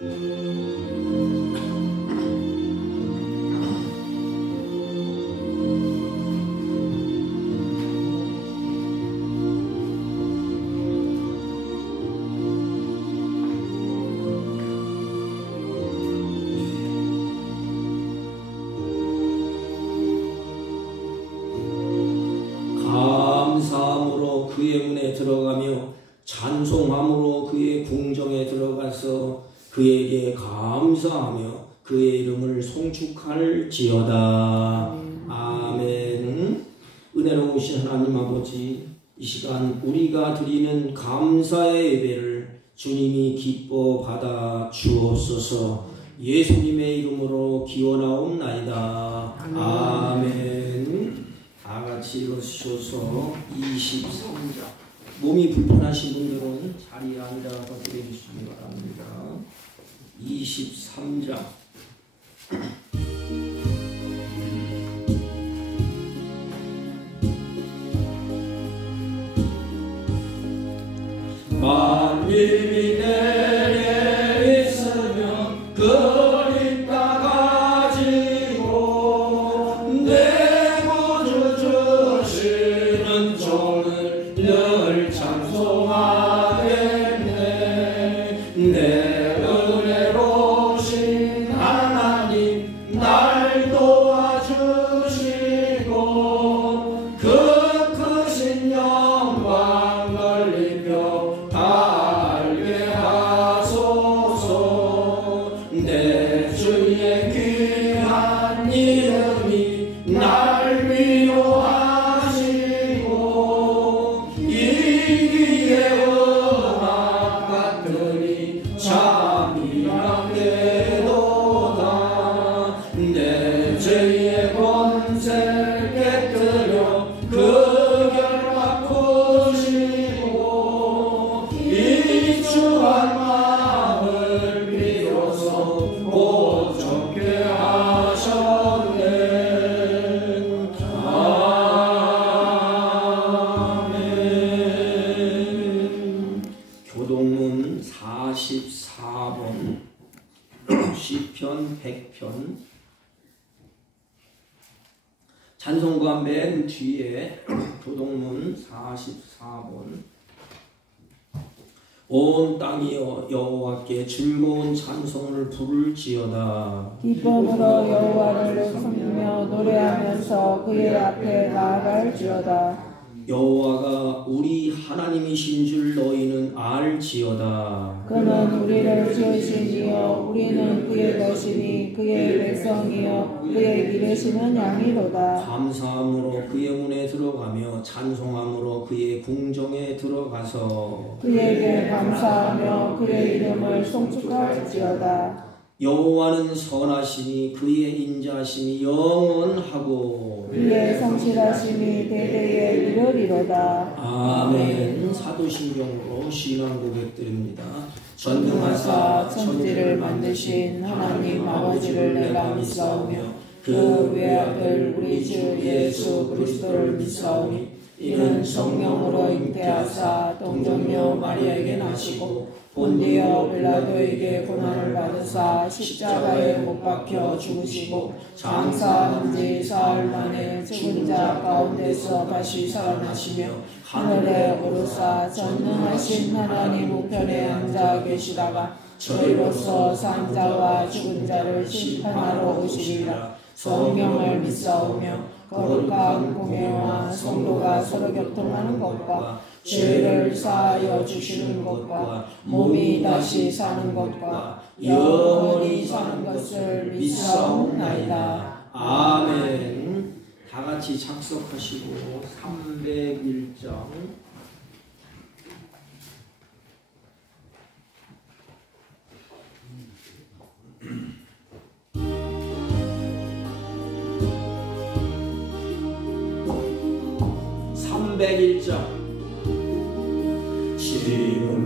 감사함으로 그의 문에 들어가며 찬송함으로 그의 궁정에 들어가서 그에게 감사하며 그의 이름을 송축할지어다. 아멘. 은혜로우신 하나님 아버지, 이 시간 우리가 드리는 감사의 예배를 주님이 기뻐 받아 주옵소서. 예수님의 이름으로 기원하옵나이다. 아멘. 다 같이 일어서셔서 23장. 몸이 불편하신 분들은 자리에 앉아서 드려주시기 바랍니다. 23장. 만님이 내게 있으면 그림 따가지고 내 구주 주시는 종을 늘 찬송하겠네. 내 은혜로우신 하나님 날 도와주시고 그 크신 영광 넓히며 알게 하소서. 내 주의 귀한 이름이 날 위로하시고 이기에 음악 같으니 참이하게도다. 내 죄의 권세 깨뜨려 그 결과 푸시고 이 주한 마음을 비로소 고좋게 하셨네. 아멘. 교동문 44번 시편 100편. 찬송가 맨 뒤에 교동문 44번. 온 땅이여 여호와께 즐거운 찬송을 부를지어다. 기쁨으로 여호와를 섬기며 노래하면서 그의 앞에 나아갈지어다. 여호와가 우리 하나님이신 줄 너희는 알지어다. 그는 우리를 지으신 이여 우리는 그의 것이니 그의 백성이여 그의 기르시는 양이로다. 감사함으로 그의 문에 들어가며 찬송함으로 그의 궁정에 들어가서 그에게 감사하며 그의 이름을 송축할지어다. 여호와는 선하시니 그의 인자심이 영원하고 그의 성실하심이 대대에 이르리로다. 아멘. 사도신경으로 신앙 고백드립니다. 전능하사 천지를 만드신 하나님 아버지를 내가 믿사오며 그 외아들 우리 주 예수 그리스도를 믿사오니 이는 성령으로 잉태하사 동정녀 마리아에게 나시고 본디오 빌라도에게 고난을 받으사 십자가에 못 박혀 죽으시고 장사한 지 사흘 만에 죽은 자 가운데서 다시 살아나시며 하늘에 오르사 전능하신 하나님 우편에 앉아 계시다가 저희로서 산 자와 죽은 자를 심판하러 오시리라. 성령을 믿사오며 거룩한 공회와 성도가 서로 교통하는 것과 죄를 사하여 주시는 것과 몸이 다시 사는 것과 영원히 사는 것을 믿사옵나이다. 아멘. 다 같이 작석하시고 301장.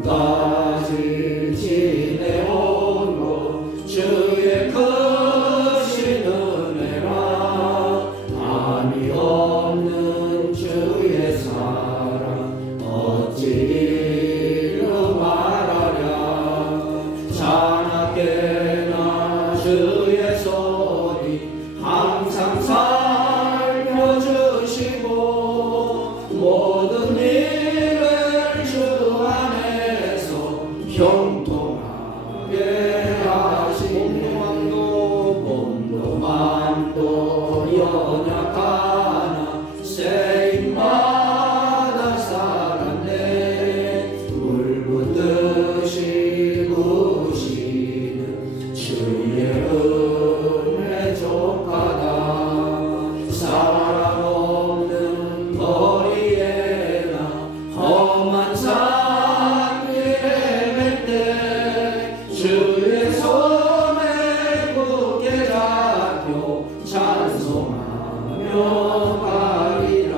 지금까지 지내온 것 주의 크신 은혜라 아니 없는 주의 사랑 어찌 이루 말하랴. 자나깨 형통하게 하시네. 몸도 마음도 연약하나 세임마다 살았네. 물 붓듯이 부시는 주의 은혜 족하다. 사랑 없는 거리에나 험한 산길에 맬 때 주의 손에 굳게 잡혀 찬송하며 가리라.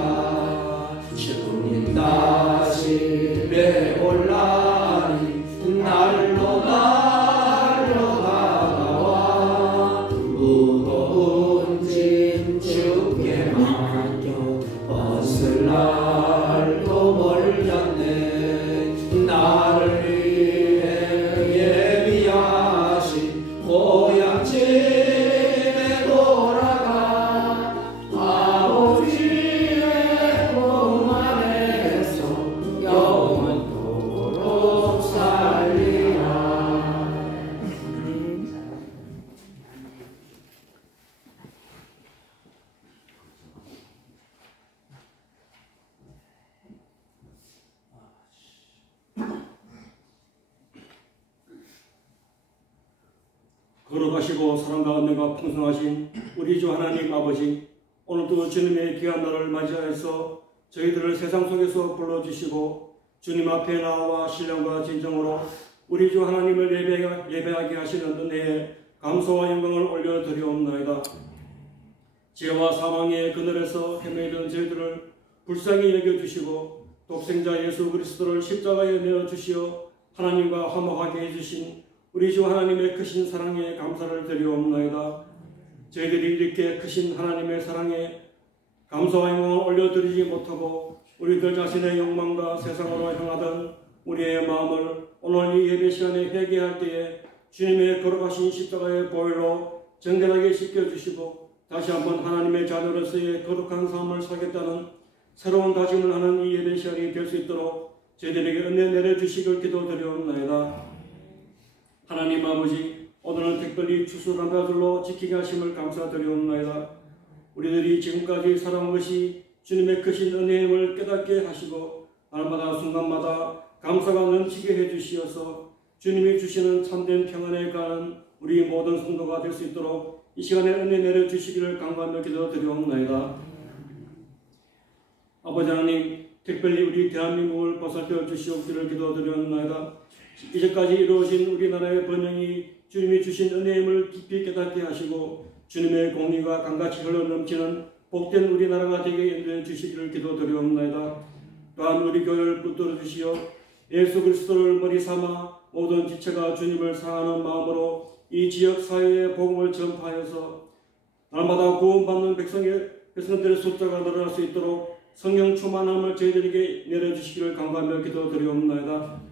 주님 다시 배올라니 날로 다가와. 무거운 짐 주께 맡겨 벗을 날도 멀잖네. 나를 위해 예비하신 고향집에 돌아가 아버지의 품 안에서 영원토록 살리라. 거룩하시고 사랑과 은혜가 풍성하신 우리 주 하나님 아버지, 오늘도 주님의 귀한 날을 맞이하여서 저희들을 세상 속에서 불러주시고 주님 앞에 나와 신령과 진정으로 우리 주 하나님을 예배하게 하시는 은혜에 감사와 영광을 올려드리옵나이다. 죄와 사망의 그늘에서 헤매던 저희들을 불쌍히 여겨주시고 독생자 예수 그리스도를 십자가에 내어주시어 하나님과 화목하게 해주신 우리 주 하나님의 크신 사랑에 감사를 드리옵나이다. 저희들이 이렇게 크신 하나님의 사랑에 감사와 영광을 올려드리지 못하고 우리들 자신의 욕망과 세상으로 향하던 우리의 마음을 오늘 이 예배 시간에 회개할 때에 주님의 거룩하신 십자가의 보혈로 정결하게 씻겨주시고 다시 한번 하나님의 자녀로서의 거룩한 삶을 살겠다는 새로운 다짐을 하는 이 예배 시간이 될 수 있도록 저희들에게 은혜 내려주시길 기도드리옵나이다. 하나님 아버지, 오늘은 특별히 추수감사절로 지키게 하심을 감사드리옵나이다. 우리들이 지금까지 살아온 것이 주님의 크신 은혜임을 깨닫게 하시고 날마다 순간마다 감사가 넘치게 해주시어서 주님이 주시는 참된 평안에 가는 우리 모든 성도가 될 수 있도록 이 시간에 은혜 내려주시기를 간구하며 기도드리옵나이다. 아버지 하나님, 특별히 우리 대한민국을 보살펴 주시옵기를 기도드리옵나이다. 이제까지 이루어진 우리나라의 번영이 주님이 주신 은혜임을 깊이 깨닫게 하시고 주님의 공의가 강같이 흘러넘치는 복된 우리나라가 되게 인도해 주시기를 기도드리옵나이다. 또한 우리 교회를 붙들어 주시어 예수 그리스도를 머리 삼아 모든 지체가 주님을 사랑하는 마음으로 이 지역 사회에 복음을 전파하여서 날마다 구원받는 백성들의 숫자가 늘어날 수 있도록 성령 충만함을 저희들에게 내려주시기를 간구하며 기도드리옵나이다.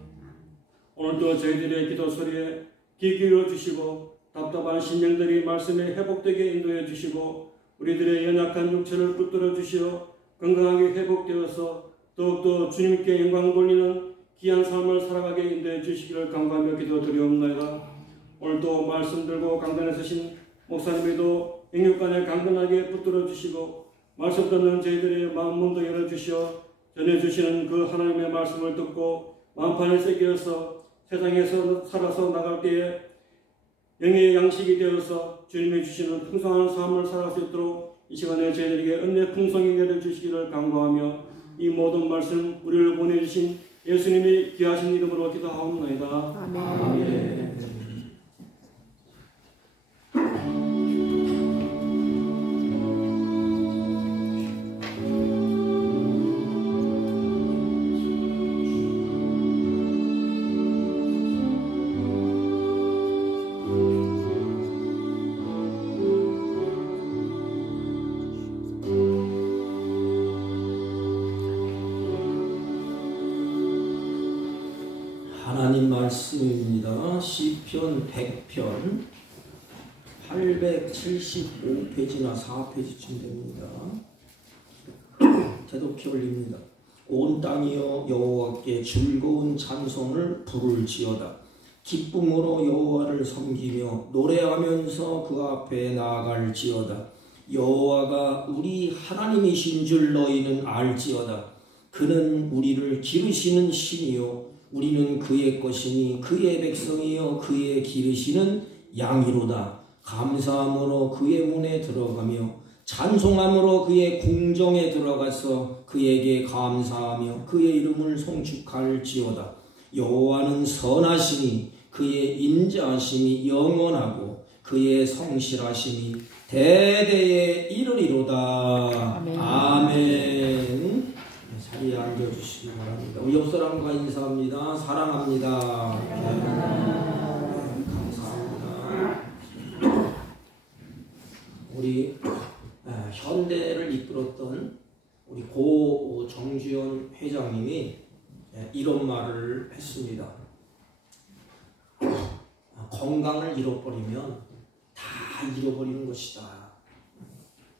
오늘도 저희들의 기도 소리에 귀 기울여 주시고 답답한 심령들이 말씀에 회복되게 인도해 주시고 우리들의 연약한 육체를 붙들어 주시어 건강하게 회복되어서 더욱더 주님께 영광 돌리는 귀한 삶을 살아가게 인도해 주시기를 간구하며 기도드리옵나이다. 오늘도 말씀 들고 강단에 서신 목사님에도 영육간에 강건하게 붙들어 주시고 말씀 듣는 저희들의 마음 문도 열어주시어 전해주시는 그 하나님의 말씀을 듣고 만판에 새겨서 세상에서 살아서 나갈 때에 영의 양식이 되어서 주님이 주시는 풍성한 삶을 살아갈 수 있도록 이 시간에 저희들에게 은혜 풍성히 내려주시기를 간구하며 이 모든 말씀 우리를 보내주신 예수님의 귀하신 이름으로 기도하옵나이다. 아멘. 아멘. 하나님 말씀입니다. 시편 100편 875페이지나 4페이지쯤 됩니다. 대독해 올립니다. 온 땅이여 여호와께 즐거운 찬송을 부를지어다. 기쁨으로 여호와를 섬기며 노래하면서 그 앞에 나아갈지어다. 여호와가 우리 하나님이신 줄 너희는 알지어다. 그는 우리를 기르시는 신이요 우리는 그의 것이니 그의 백성이요 그의 기르시는 양이로다. 감사함으로 그의 문에 들어가며 찬송함으로 그의 궁정에 들어가서 그에게 감사하며 그의 이름을 송축할지어다. 여호와는 선하시니 그의 인자하심이 영원하고 그의 성실하심이 대대에 이르리로다. 아멘. 아멘. 자리에 앉아주시기 바랍니다. 우리 옆 사람과 인사합니다. 사랑합니다. 감사합니다. 우리 현대를 이끌었던 우리 고 정주현 회장님이 이런 말을 했습니다. 건강을 잃어버리면 다 잃어버리는 것이다.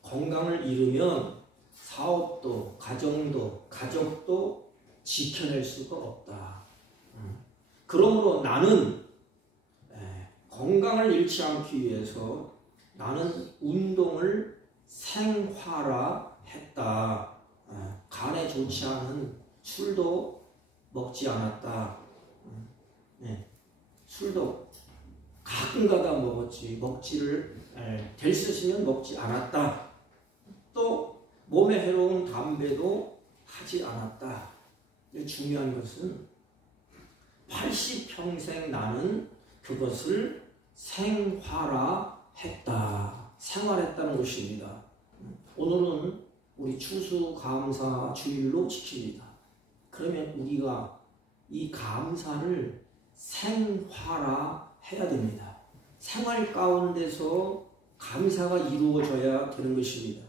건강을 잃으면 사업도, 가정도, 가족도 지켜낼 수가 없다. 그러므로 나는 건강을 잃지 않기 위해서 나는 운동을 생활화했다. 간에 좋지 않은 술도 먹지 않았다. 술도 가끔가다 먹었지 먹지를 될 수 있으면 먹지 않았다. 또 몸에 해로운 담배도 하지 않았다. 중요한 것은 80평생 나는 그것을 생활화했다. 생활했다는 것입니다. 오늘은 우리 추수감사 주일로 지킵니다. 그러면 우리가 이 감사를 생활화해야 됩니다. 생활 가운데서 감사가 이루어져야 되는 것입니다.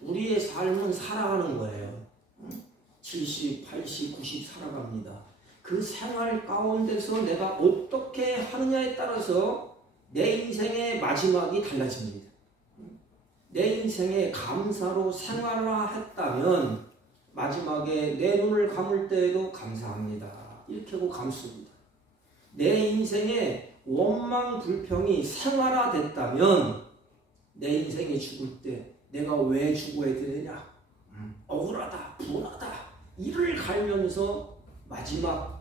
우리의 삶은 살아가는 거예요. 70, 80, 90 살아갑니다. 그 생활 가운데서 내가 어떻게 하느냐에 따라서 내 인생의 마지막이 달라집니다. 내 인생에 감사로 생활화했다면 마지막에 내 눈을 감을 때에도 감사합니다. 이렇게 하고 감습니다. 내 인생에 원망, 불평이 생활화됐다면 내 인생에 죽을 때 내가 왜 죽어야 되느냐? 억울하다, 분하다. 이를 갈면서 마지막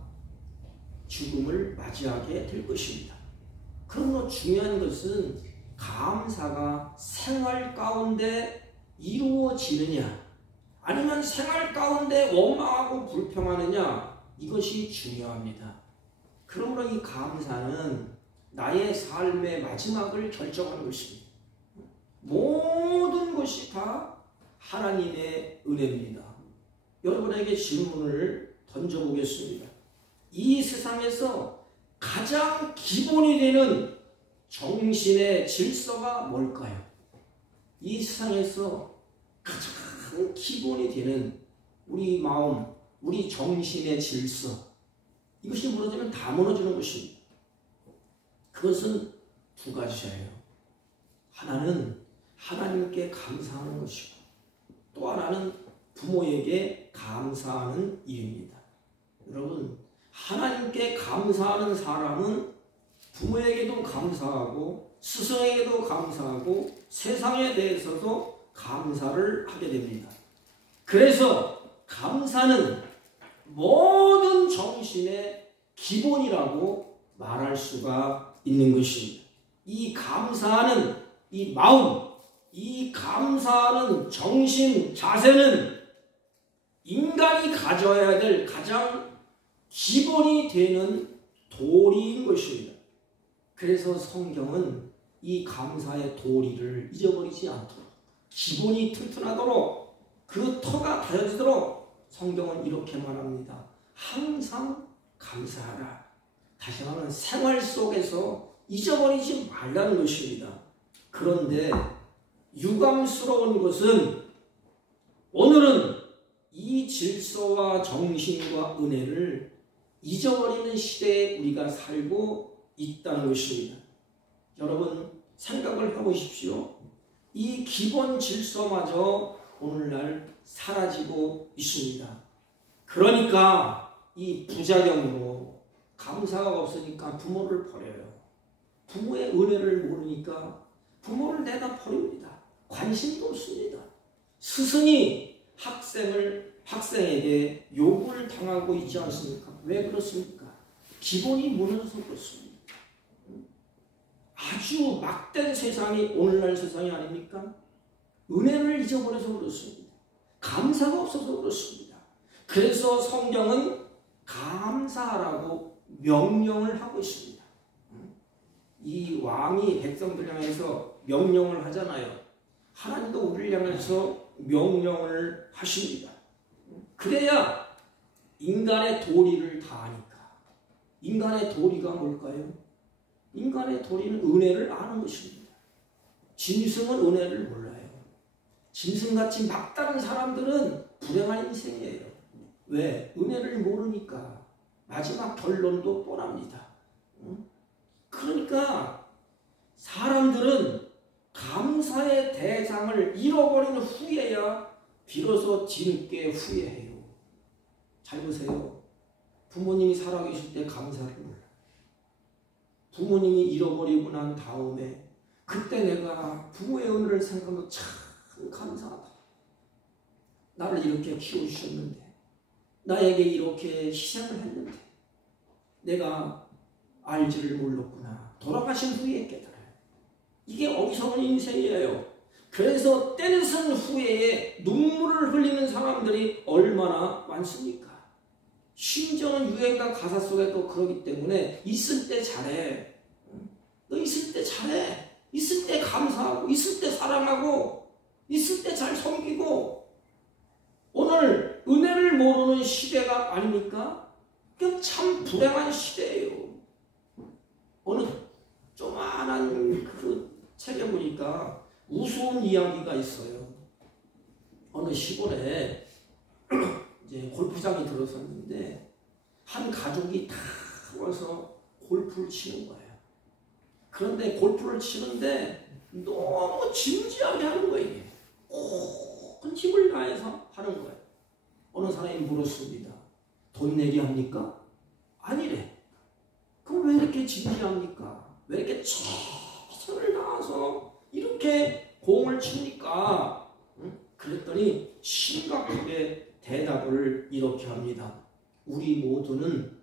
죽음을 맞이하게 될 것입니다. 그러나 중요한 것은 감사가 생활 가운데 이루어지느냐 아니면 생활 가운데 원망하고 불평하느냐 이것이 중요합니다. 그러므로 이 감사는 나의 삶의 마지막을 결정하는 것입니다. 모든 것이 다 하나님의 은혜입니다. 여러분에게 질문을 던져보겠습니다. 이 세상에서 가장 기본이 되는 정신의 질서가 뭘까요? 이 세상에서 가장 기본이 되는 우리 마음, 우리 정신의 질서, 이것이 무너지면 다 무너지는 것입니다. 그것은 두 가지예요. 하나는 하나님께 감사하는 것이고 또 하나는 부모에게 감사하는 일입니다. 여러분, 하나님께 감사하는 사람은 부모에게도 감사하고 스승에게도 감사하고 세상에 대해서도 감사를 하게 됩니다. 그래서 감사는 모든 정신의 기본이라고 말할 수가 있는 것입니다. 이 감사하는 이 마음, 이 감사하는 정신, 자세는 인간이 가져야 될 가장 기본이 되는 도리인 것입니다. 그래서 성경은 이 감사의 도리를 잊어버리지 않도록 기본이 튼튼하도록 그 터가 다져지도록 성경은 이렇게 말합니다. 항상 감사하라. 다시 말하면 생활 속에서 잊어버리지 말라는 것입니다. 그런데 유감스러운 것은 오늘은 이 질서와 정신과 은혜를 잊어버리는 시대에 우리가 살고 있다는 것입니다. 여러분 생각을 해보십시오. 이 기본 질서마저 오늘날 사라지고 있습니다. 그러니까 이 부작용으로 감사가 없으니까 부모를 버려요. 부모의 은혜를 모르니까 부모를 내다 버립니다. 관심도 없습니다. 스승이 학생에게 욕을 당하고 있지 않습니까? 왜 그렇습니까? 기본이 무너져서 그렇습니다. 아주 막된 세상이 오늘날 세상이 아닙니까? 은혜를 잊어버려서 그렇습니다. 감사가 없어서 그렇습니다. 그래서 성경은 감사하라고 명령을 하고 있습니다. 이 왕이 백성들 향해서 명령을 하잖아요. 하나님도 우리를 향해서 명령을 하십니다. 그래야 인간의 도리를 다 아니까. 인간의 도리가 뭘까요? 인간의 도리는 은혜를 아는 것입니다. 짐승은 은혜를 몰라요. 짐승같이 막다른 사람들은 불행한 인생이에요. 왜? 은혜를 모르니까 마지막 결론도 뻔합니다. 그러니까 사람들은 감사의 대상을 잃어버린 후에야 비로소 뒤늦게 후회해요. 잘 보세요. 부모님이 살아계실 때 감사를 몰라요. 부모님이 잃어버리고 난 다음에 그때 내가 부모의 은혜를 생각하면 참 감사하다. 나를 이렇게 키워주셨는데, 나에게 이렇게 희생을 했는데 내가 알지를 몰랐구나. 돌아가신 후에 깨달아요. 이게 어리석은 인생이에요. 그래서 때늦은 후에 눈물을 흘리는 사람들이 얼마나 많습니까? 심지어는 유행가 가사 속에도 그러기 때문에 있을 때 잘해. 너 있을 때 잘해. 있을 때 감사하고, 있을 때 사랑하고, 있을 때 잘 섬기고. 오늘 은혜를 모르는 시대가 아닙니까? 그게 참 불행한 시대예요. 어느 조만한 그 책에 보니까 우스운 이야기가 있어요. 어느 시골에 이제 골프장이 들어섰는데 한 가족이 다 와서 골프를 치는 거예요. 그런데 골프를 치는데 너무 진지하게 하는 거예요. 큰 힘을 다해서 하는 거예요. 어느 사람이 물었습니다. 돈 내기 합니까? 아니래. 그럼 왜 이렇게 진지합니까? 왜 이렇게 최선을 다해서 이렇게 공을 칩니까? 그랬더니 심각하게 대답을 이렇게 합니다. 우리 모두는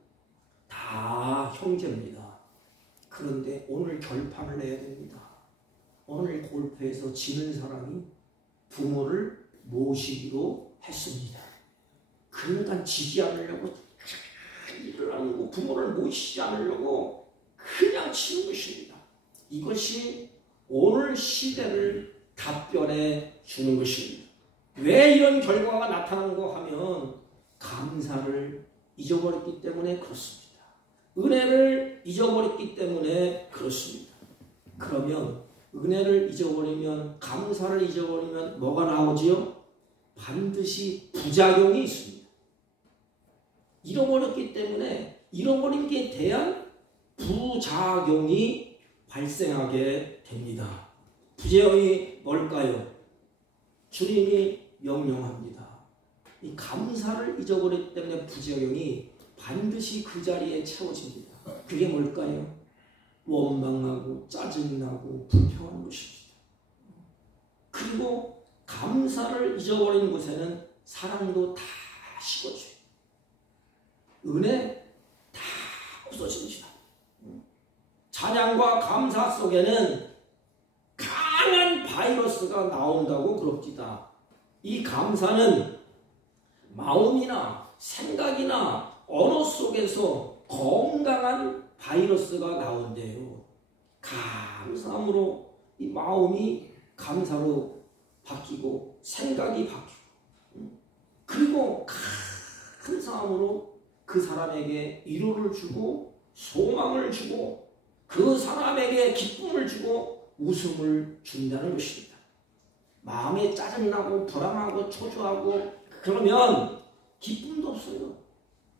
다 형제입니다. 그런데 오늘 결판을 내야 됩니다. 오늘 골프에서 지는 사람이 부모를 모시기로 했습니다. 그러니까 지지 않으려고 일을 하고 부모를 모시지 않으려고 그냥 치는 것입니다. 이것이 오늘 시대를 답변해 주는 것입니다. 왜 이런 결과가 나타나는가 하면 감사를 잊어버렸기 때문에 그렇습니다. 은혜를 잊어버렸기 때문에 그렇습니다. 그러면 은혜를 잊어버리면, 감사를 잊어버리면 뭐가 나오지요? 반드시 부작용이 있습니다. 잃어버렸기 때문에 잃어버린 게 대한 부작용이 발생하게 됩니다. 부작용이 뭘까요? 주님이 명령합니다. 이 감사를 잊어버렸기 때문에 부작용이 반드시 그 자리에 채워집니다. 그게 뭘까요? 원망하고 짜증나고 불평하는 것입니다. 그리고 감사를 잊어버린 곳에는 사랑도 다 식어져요. 은혜 다 없어집니다. 찬양과 감사 속에는 강한 바이러스가 나온다고 그럽니다. 이 감사는 마음이나 생각이나 언어 속에서 건강한 바이러스가 나온대요. 감사함으로 이 마음이 감사로 바뀌고 생각이 바뀌고, 그리고 감사함으로 그 사람에게 위로를 주고 소망을 주고 그 사람에게 기쁨을 주고 웃음을 준다는 것입니다. 마음에 짜증나고 불안하고 초조하고 그러면 기쁨도 없어요.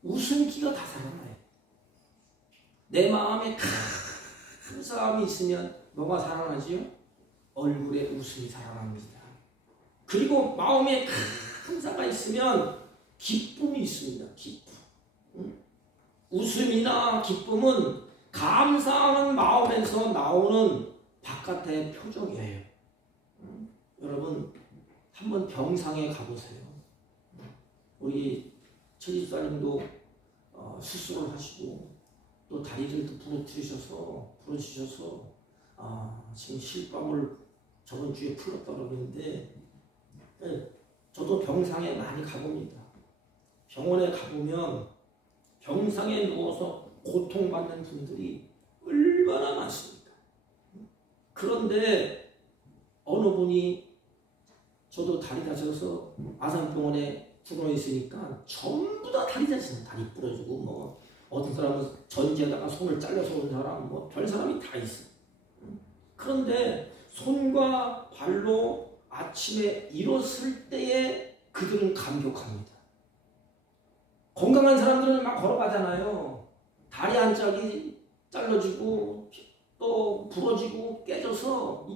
웃음기가 다 살아나요. 내 마음에 감사함이 있으면 뭐가 살아나지요? 얼굴에 웃음이 살아납니다. 그리고 마음에 감사가 있으면 기쁨이 있습니다. 기쁨. 웃음이나 기쁨은 감사하는 마음에서 나오는 바깥의 표정이에요. 여러분 한번 병상에 가보세요. 우리 최집사님도 수술을 하시고 또 다리를 또 부러지셔서 지금 실밥을 저번 주에 풀었다고 그러는데, 저도 병상에 많이 가봅니다. 병원에 가보면 병상에 누워서 고통받는 분들이 얼마나 많습니까? 그런데 어느 분이, 저도 다리 다쳐서 아산병원에 들어와 있으니까 전부 다 다리 다치는, 다리 부러지고 뭐 어떤 사람은 전지에다가 손을 잘라서 온 사람, 뭐 별 사람이 다 있어. 그런데 손과 발로 아침에 일어설 때에 그들은 감격합니다. 건강한 사람들은 막 걸어가잖아요. 다리 한 짝이 잘라지고 또 부러지고 깨져서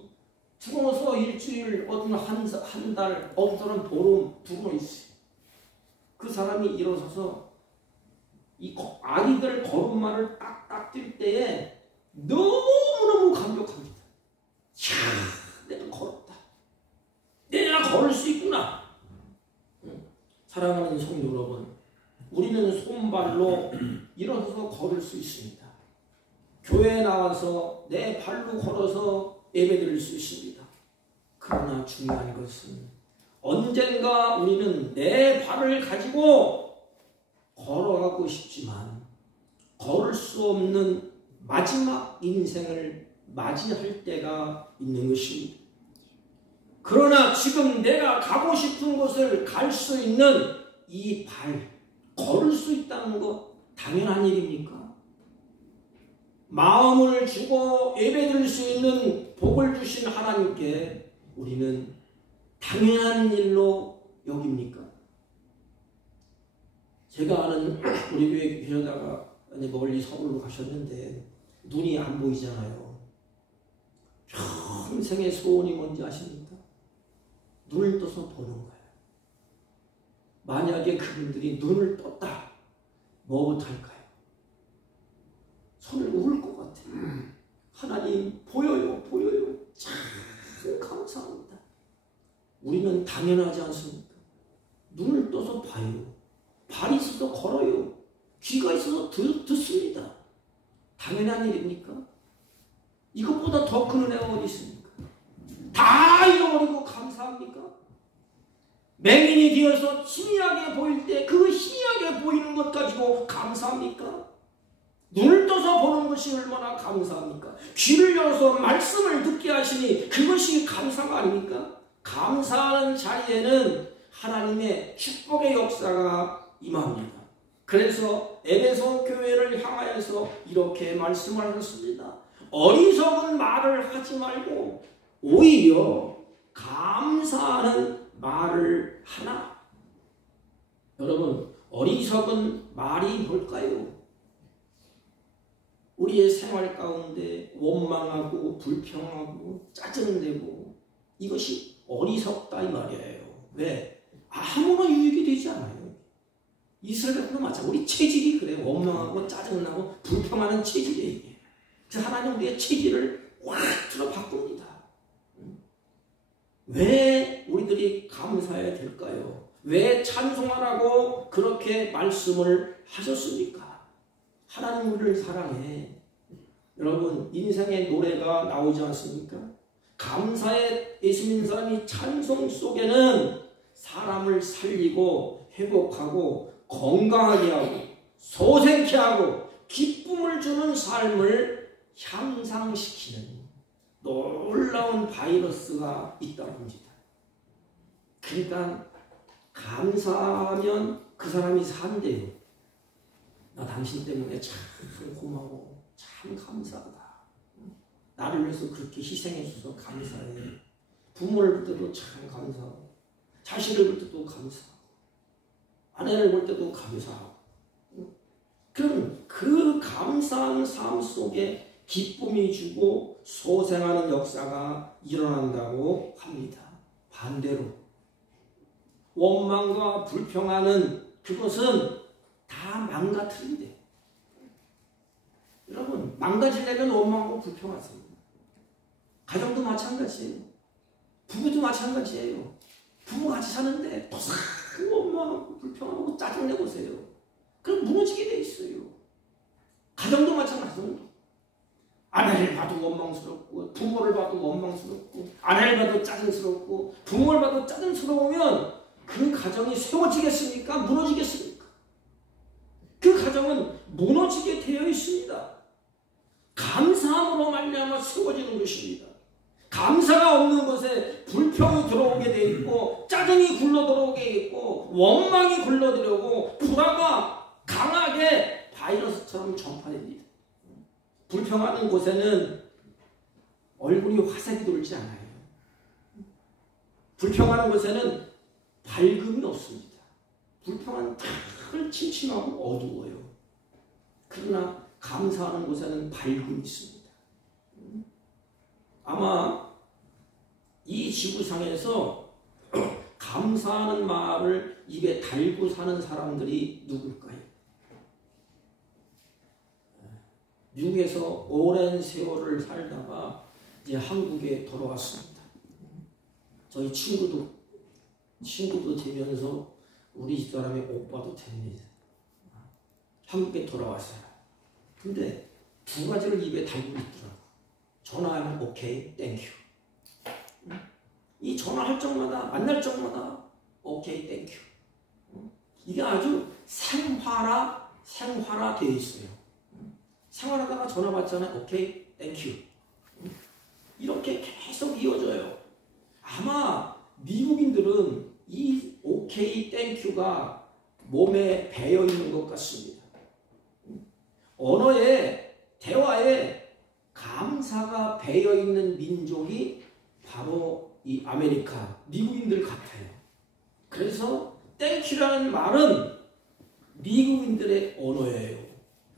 죽어서 일주일, 어떤 한 달, 어떤 사람은 보름 죽어 있어요. 그 사람이 일어서서 이 아기들 걸음마를 딱딱 뛸 때에 너무너무 감격합니다. 이야, 내가 걸었다. 내가 걸을 수 있구나. 사랑하는 성도 여러분, 우리는 손발로 일어서서 걸을 수 있습니다. 교회에 나와서 내 발로 걸어서 예배드릴 수 있습니다. 그러나 중요한 것은 언젠가 우리는 내 발을 가지고 걸어가고 싶지만 걸을 수 없는 마지막 인생을 맞이할 때가 있는 것입니다. 그러나 지금 내가 가고 싶은 곳을 갈 수 있는 이 발, 걸을 수 있다는 것 당연한 일입니까? 마음을 주고 예배드릴 수 있는 복을 주신 하나님께 우리는 당연한 일로 여깁니까? 제가 아는 우리 교회 계시다가 멀리 서울로 가셨는데 눈이 안 보이잖아요. 평생의 소원이 뭔지 아십니까? 눈을 떠서 보는 거예요. 만약에 그분들이 눈을 떴다, 뭐부터 할까요? 손을 울 것 같아요. 하나님 보여요, 보여요. 참 감사합니다. 우리는 당연하지 않습니까? 눈을 떠서 봐요. 발이 있어서 걸어요. 귀가 있어서 듣습니다. 당연한 일입니까? 이것보다 더 큰 은혜가 어디 있습니까? 다 잃어버리고 감사합니까? 맹인이 되어서 희미하게 보일 때 그 희미하게 보이는 것 가지고 감사합니까? 눈을 떠서 보는 것이 얼마나 감사합니까? 귀를 열어서 말씀을 듣게 하시니 그것이 감사가 아닙니까? 감사하는 자리에는 하나님의 축복의 역사가 임합니다. 그래서 에베소 교회를 향하여서 이렇게 말씀을 하셨습니다. 어리석은 말을 하지 말고 오히려 감사하는 말을 하나. 여러분, 어리석은 말이 뭘까요? 우리의 생활 가운데 원망하고 불평하고 짜증내고 이것이 어리석다 이 말이에요. 왜? 아무런 유익이 되지 않아요. 이스라엘도 마찬가지. 우리 체질이 그래요. 원망하고 짜증나고 불평하는 체질이에요. 그래서 하나님 우리의 체질을 확 틀어 바꿉니다. 왜 우리들이 감사해야 될까요? 왜 찬송하라고 그렇게 말씀을 하셨습니까? 하나님 우리를 사랑해. 여러분, 인생의 노래가 나오지 않습니까? 감사에 예수 믿는 사람이 찬송 속에는 사람을 살리고 회복하고 건강하게 하고 소생케 하고 기쁨을 주는 삶을 향상시키는 놀라운 바이러스가 있다고 합니다. 그러니까 감사하면 그 사람이 산대요. 나 당신 때문에 참 고마워. 참 감사하다. 나를 위해서 그렇게 희생해 줘서 감사해. 부모를 볼 때도 참 감사하고 자식을 볼 때도 감사하고 아내를 볼 때도 감사하고. 그럼 그 감사한 삶 속에 기쁨이 주고 소생하는 역사가 일어난다고 합니다. 반대로 원망과 불평하는 그것은 다 망가뜨린대. 여러분, 망가지려면 원망하고 불평하세요. 가정도 마찬가지예요. 부부도 마찬가지예요. 부부 같이 사는데 도사리 원망하고 불평하고 짜증내보세요. 그럼 무너지게 돼 있어요. 가정도 마찬가지예요. 아내를 봐도 원망스럽고, 부모를 봐도 원망스럽고, 아내를 봐도 짜증스럽고, 부모를 봐도 짜증스러우면 그 가정이 세워지겠습니까? 무너지겠습니까? 그 가정은 무너지게 되어 있습니다. 감사함으로 말미암아 세워지는 것입니다. 감사가 없는 것에 불평이 들어오게 돼 있고, 짜증이 굴러 들어오게 있고, 원망이 굴러 들어오고, 불화가 강하게 바이러스처럼 전파됩니다. 불평하는 곳에는 얼굴이 화색이 돌지 않아요. 불평하는 곳에는 밝음이 없습니다. 불평은 늘 침침하고 어두워요. 그러나 감사하는 곳에는 밝음이 있습니다. 아마 이 지구상에서 감사하는 말을 입에 달고 사는 사람들이 누굴까요? 미국에서 오랜 세월을 살다가 이제 한국에 돌아왔습니다. 저희 친구도 되면서 우리 집사람의 오빠도 됩니다. 한국에 돌아왔어요. 근데 두 가지를 입에 달고 있더라고. 전화하면 오케이, 땡큐. 이 전화할 적마다, 만날 적마다 오케이, 땡큐. 이게 아주 생활화 되어 있어요. 생활하다가 전화 받잖아요. 오케이, 땡큐. 이렇게 계속 이어져요. 아마 미국인들은 이 오케이, 땡큐가 몸에 배어 있는 것 같습니다. 언어에, 대화에 감사가 배어 있는 민족이 바로 이 아메리카, 미국인들 같아요. 그래서 땡큐라는 말은 미국인들의 언어예요.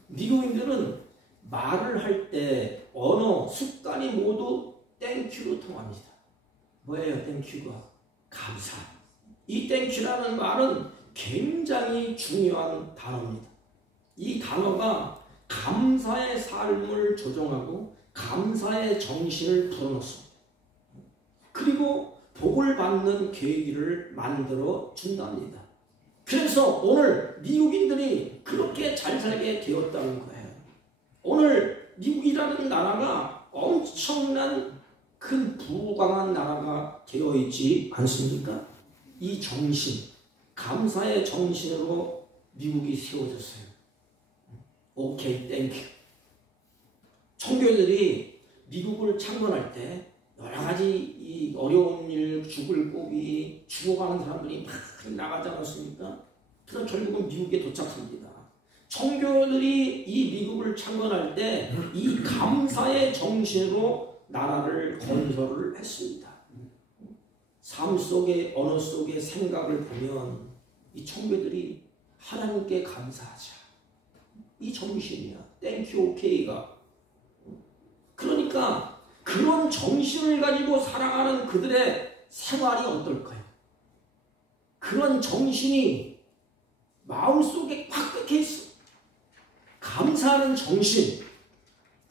미국인들은 말을 할 때 언어, 습관이 모두 땡큐로 통합니다. 뭐예요, 땡큐가? 감사. 이 땡큐라는 말은 굉장히 중요한 단어입니다. 이 단어가 감사의 삶을 조정하고 감사의 정신을 불어넣습니다. 그리고 복을 받는 계기를 만들어 준답니다. 그래서 오늘 미국인들이 그렇게 잘 살게 되었다는 거예요. 오늘 미국이라는 나라가 엄청난 큰 부강한 나라가 되어 있지 않습니까? 이 정신, 감사의 정신으로 미국이 세워졌어요. 오케이, 땡큐. 청교들이 미국을 창건할 때 여러 가지 이 어려운 일, 죽을 고비, 죽어가는 사람들이 막 나가지 않았습니까? 그래서 결국은 미국에 도착합니다. 청교들이 이 미국을 창건할 때 이 감사의 정신으로 나라를 건설을 했습니다. 삶 속에, 언어 속에 생각을 보면 이 청교들이 하나님께 감사하자. 이 정신이야. 땡큐 오케이가. 그러니까 그런 정신을 가지고 살아가는 그들의 생활이 어떨까요? 그런 정신이 마음속에 꽉 박혀 있어. 감사하는 정신,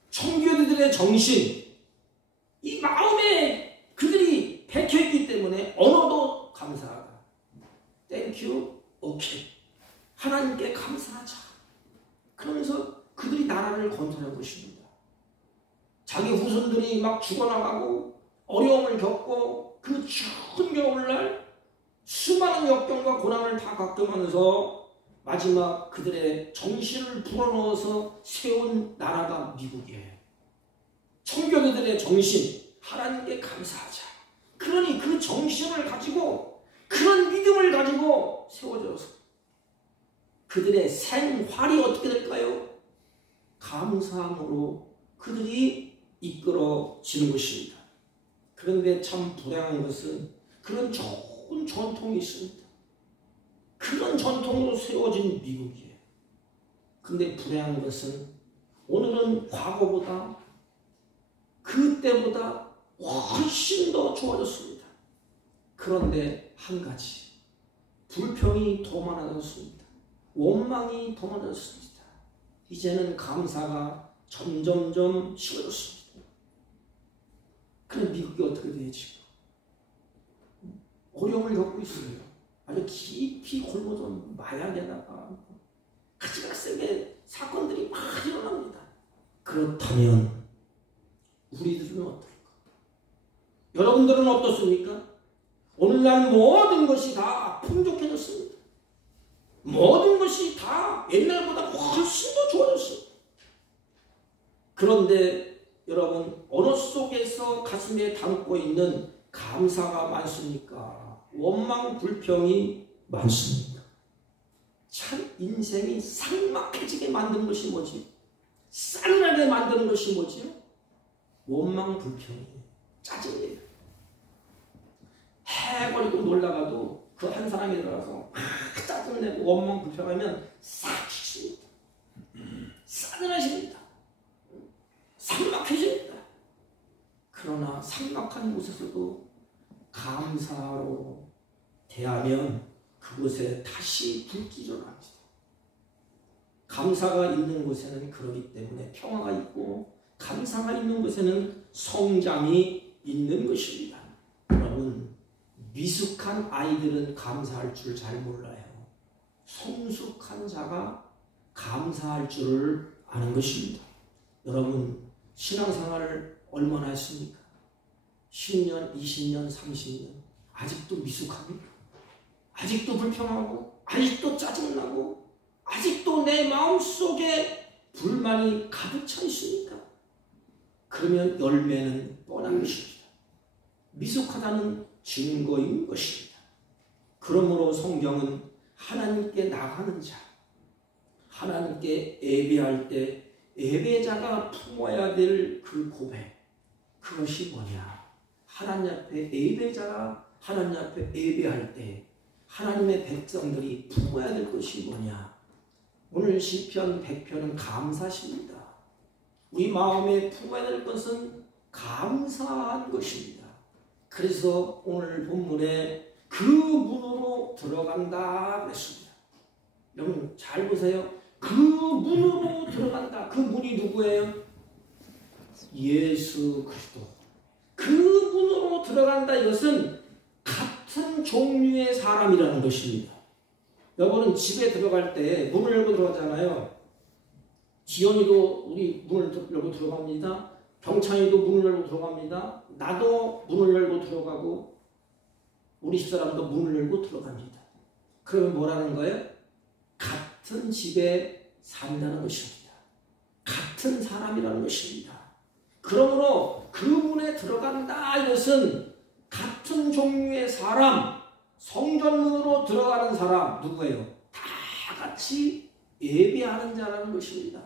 청교도들의 정신, 이 마음에 그들이 박혀있기 때문에 언어도 감사하다. 땡큐, 오케이. 하나님께 감사하자. 그러면서 그들이 나라를 건설한 것입니다. 자기 후손들이 막 죽어나가고 어려움을 겪고 그 추운 겨울날 수많은 역경과 고난을 다 겪으면서 마지막 그들의 정신을 불어넣어서 세운 나라가 미국이에요. 청교도들의 정신, 하나님께 감사하자. 그러니 그 정신을 가지고 그런 믿음을 가지고 세워져서 그들의 생활이 어떻게 될까요? 감사함으로 그들이 이끌어지는 것입니다. 그런데 참 불행한 것은 그런 좋은 전통이 있습니다. 그런 전통으로 세워진 미국이에요. 근데 불행한 것은 오늘은 과거보다 그때보다 훨씬 더 좋아졌습니다. 그런데 한 가지 불평이 더 많아졌습니다. 원망이 더 많았습니다. 이제는 감사가 점점점 식어졌습니다. 그럼 미국이 어떻게 돼요 지금? 어려움을 겪고 있어요. 아주 깊이 골머던 마약에다가 가지가세게 사건들이 막 일어납니다. 그렇다면 우리들은 어떨까? 여러분들은 어떻습니까? 오늘날 모든 것이 다 풍족해졌습니다. 모든 것이 다 옛날보다 훨씬 더 좋아졌습니다. 그런데 여러분 언어 속에서 가슴에 담고 있는 감사가 많습니까? 원망 불평이 많습니다. 참 인생이 삭막해지게 만든 것이 뭐지? 싸늘하게 만드는 것이 뭐지? 원망 불평이에요. 짜증이에요. 해버리고 놀다가도 그 한 사람이 들어가서 짜증내고 원망 불평하면 싹 식습니다. 싸늘해집니다. 삭막해집니다. 그러나 삭막한 곳에서도 감사로 대하면 그곳에 다시 불길이 일어납니다. 감사가 있는 곳에는 그러기 때문에 평화가 있고 감사가 있는 곳에는 성장이 있는 것입니다. 여러분, 미숙한 아이들은 감사할 줄 잘 몰라요. 성숙한 자가 감사할 줄을 아는 것입니다. 여러분, 신앙생활을 얼마나 했습니까? 10년, 20년, 30년 아직도 미숙합니까? 아직도 불평하고 아직도 짜증나고 아직도 내 마음속에 불만이 가득 차 있습니까? 그러면 열매는 뻔한 것입니다. 미숙하다는 증거인 것입니다. 그러므로 성경은 하나님께 나가는 자, 하나님께 예배할 때 예배자가 품어야 될 그 고백, 그것이 뭐냐? 하나님 앞에 예배자가 하나님 앞에 예배할 때 하나님의 백성들이 품어야 될 것이 뭐냐? 오늘 시편 100편은 감사십니다. 우리 마음에 품어야 될 것은 감사한 것입니다. 그래서 오늘 본문에 그 문으로 들어간다 그랬습니다. 여러분 잘 보세요. 그 문으로 들어간다. 그 문이 누구예요? 예수 그리스도. 그 문으로 들어간다. 이것은 같은 종류의 사람이라는 것입니다. 여러분은 집에 들어갈 때 문을 열고 들어가잖아요. 지연이도 우리 문을 열고 들어갑니다. 병찬이도 문을 열고 들어갑니다. 나도 문을 열고 들어가고 우리 집사람도 문을 열고 들어갑니다. 그러면 뭐라는 거예요? 같은 집에 산다는 것입니다. 같은 사람이라는 것입니다. 그러므로 그 문에 들어간다 이것은 같은 종류의 사람, 성전문으로 들어가는 사람 누구예요? 다 같이 예배하는 자라는 것입니다.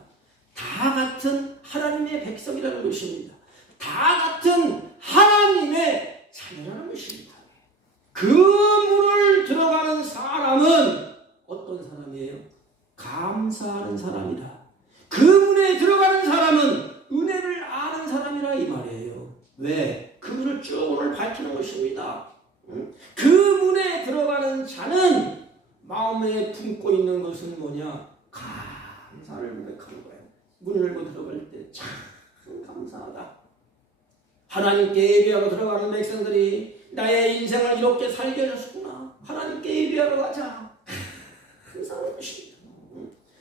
다 같은 하나님의 백성이라는 것입니다. 다 같은 하나님의 자녀라는 것입니다. 그 문을 들어가는 사람은 어떤 사람이에요? 감사하는 사람이다. 그 문에 들어가는 사람은 은혜를 아는 사람이라 이 말이에요. 왜? 그 문을 쭉 오늘 밝히는 것입니다. 그 문에 들어가는 자는 마음에 품고 있는 것은 뭐냐? 감사를 고백하는 거예요. 문을 열고 들어갈 때 참 감사하다. 하나님께 예배하러 들어가는 백성들이 나의 인생을 이렇게 살게 해줬구나. 하나님께 예배하러 가자. 감사하는 것입니다.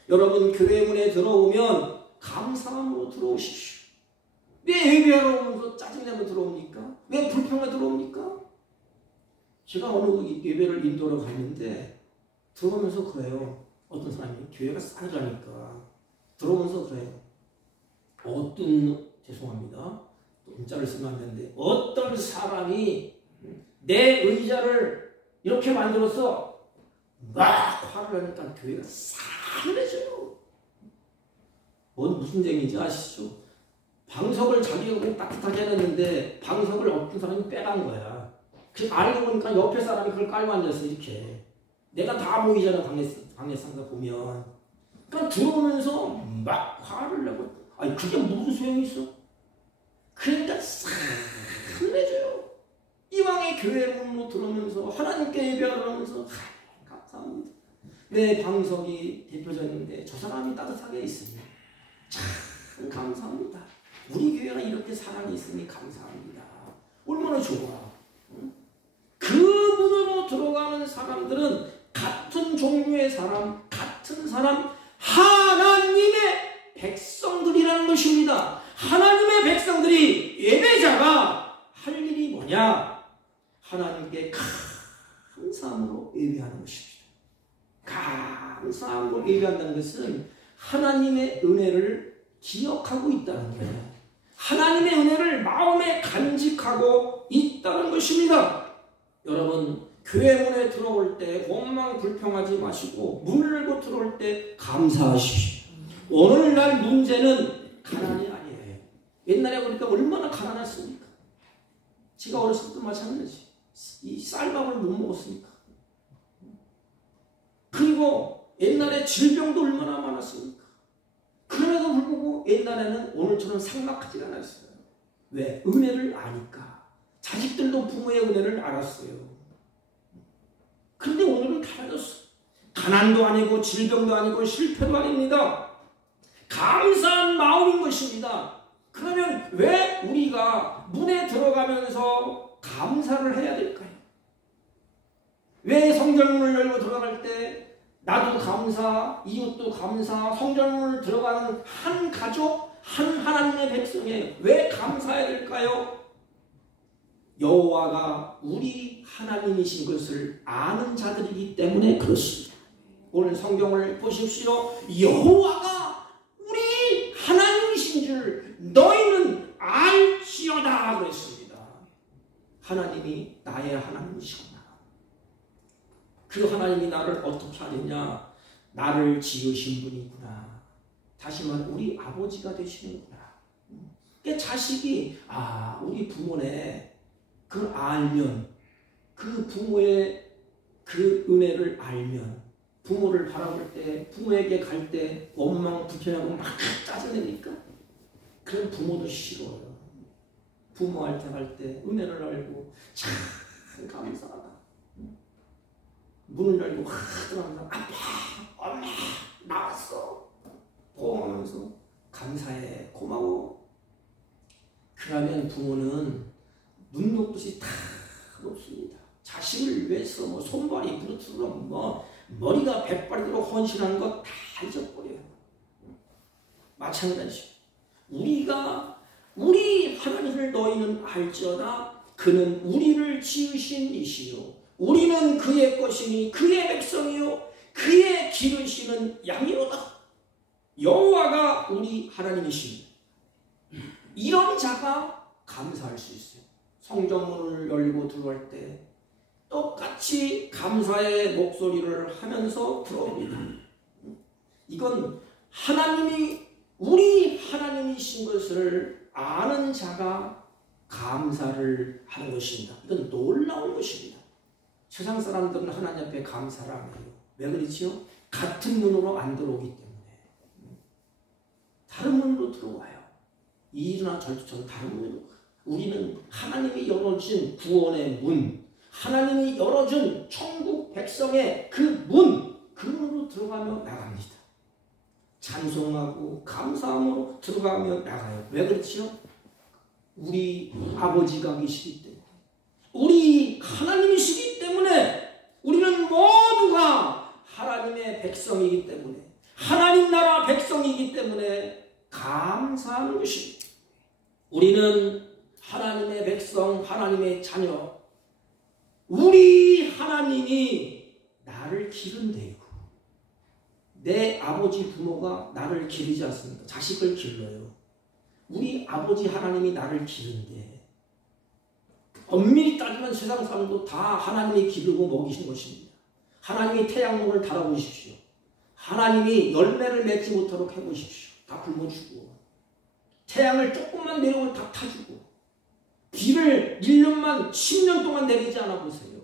여러분 교회 문에 들어오면 감사함으로 들어오십시오. 왜 예배하러 오면서 짜증내며 들어옵니까? 왜 불평하며 들어옵니까? 제가 어느 예배를 인도로 갔는데 들어오면서 그래요. 어떤 사람이 교회가 싸늘하니까 들어오면서 그래요. 죄송합니다. 문자를 쓰면 안 되는데 어떤 사람이 내 의자를 이렇게 만들어서 막 화를 내니까 교회가 싸늘해져요. 무슨 얘기인지 아시죠? 방석을 자기가 따뜻하게 해놨는데 방석을 어떤 사람이 빼간 거야. 그래서 알고 보니까 옆에 사람이 그걸 깔고 앉았어. 이렇게 내가 다 보이잖아. 강례상가 보면. 그러니까 들어오면서 막 화를 내고 아니 그게 무슨 소용이 있어? 그러니까 싸늘해져요. 이왕의 교회 문으로 들어오면서 하나님께 예배하면서 감사합니다. 내 방석이 대표졌는데 저 사람이 따뜻하게 있으니 참 감사합니다. 우리 교회가 이렇게 사랑이 있으니 감사합니다. 얼마나 좋아. 그 문으로 들어가는 사람들은 같은 종류의 사람, 같은 사람, 하나님의 백성들이라는 것입니다. 하나님의 백성들이 예배자가 할 일이 뭐냐? 하나님께 감사함으로 예배하는 것입니다. 감사함으로 예배한다는 것은 하나님의 은혜를 기억하고 있다는 거예요. 하나님의 은혜를 마음에 간직하고 있다는 것입니다. 여러분, 교회 문에 들어올 때 원망 불평하지 마시고 문을 열고 들어올 때 감사하십시오. 오늘날 문제는 가난이 아니에요. 옛날에 보니까 얼마나 가난했습니까? 제가 어렸을 때도 마찬가지지. 이 쌀밥을 못 먹었으니까. 그리고 옛날에 질병도 얼마나 많았습니까? 그럼에도 불구하고 옛날에는 오늘처럼 삭막하지 않았어요. 왜? 은혜를 아니까. 자식들도 부모의 은혜를 알았어요. 그런데 오늘은 달라졌어. 가난도 아니고 질병도 아니고 실패도 아닙니다. 감사한 마음인 것입니다. 그러면 왜 우리가 문에 들어가면서 감사를 해야 될까요? 왜 성전문을 열고 들어갈 때 나도 감사, 이웃도 감사, 성전문을 들어가는 한 가족, 한 하나님의 백성에 왜 감사해야 될까요? 여호와가 우리 하나님이신 것을 아는 자들이기 때문에 그렇습니다. 오늘 성경을 보십시오. 여호와가 우리 하나님이신 줄 너희는 알지어다 그랬습니다. 하나님이 나의 하나님이시구나. 그 하나님이 나를 어떻게 하느냐? 나를 지으신 분이구나. 다시 말해 우리 아버지가 되시는구나. 그러니까 자식이 우리 부모네 그걸 알면, 그 부모의 그 은혜를 알면, 부모를 바라볼 때, 부모에게 갈 때 원망 불평하고 막 짜증내니까 그런 부모도 싫어요. 부모한테 갈 때 은혜를 알고 참 감사하다. 문을 열고 들어가면서 아빠, 엄마 나왔어. 포옹하면서 감사해, 고마워. 그러면 부모는 눈 녹듯이 다 녹습니다. 자식을 위해서 뭐 손발이 부르트고 뭐 머리가 백발이도록 헌신하는 거 다 잊어버려요. 마찬가지. 우리 하나님을 너희는 알지어다. 그는 우리를 지으신 이시요 우리는 그의 것이니 그의 백성이요 그의 기르시는 양이로다. 여호와가 우리 하나님이십니다. 이런 자가 감사할 수 있어요. 성전문을 열고 들어갈 때 똑같이 감사의 목소리를 하면서 들어옵니다. 이건 하나님이 우리 하나님이신 것을 아는 자가 감사를 하는 것입니다. 이건 놀라운 것입니다. 세상 사람들은 하나님 앞에 감사를 안 해요. 왜 그렇지요? 같은 문으로 안 들어오기 때문에. 다른 문으로 들어와요. 이일이나 절도처럼 다른 문으로. 우리는 하나님이 열어준 구원의 문, 하나님이 열어준 천국 백성의 그 문, 그 문으로 들어가며 나갑니다. 찬송하고 감사함으로 들어가며 나가요. 왜 그렇지요? 우리 아버지가 계시기 때문에, 우리 하나님이시기 때문에, 우리는 모두가 하나님의 백성이기 때문에, 하나님 나라 백성이기 때문에 감사하는 것입니다. 우리는 하나님의 백성, 하나님의 자녀, 우리 하나님이 나를 기른대요. 내 아버지 부모가 나를 기르지 않습니까? 자식을 길러요. 우리 아버지 하나님이 나를 기른대. 엄밀히 따지면 세상 사람도 다 하나님이 기르고 먹이신 것입니다. 하나님이 태양문을 달아보십시오. 하나님이 열매를 맺지 못하도록 해보십시오. 다 굶어주고, 태양을 조금만 내려오면 다 타주고, 비를 1년만 10년 동안 내리지 않아 보세요.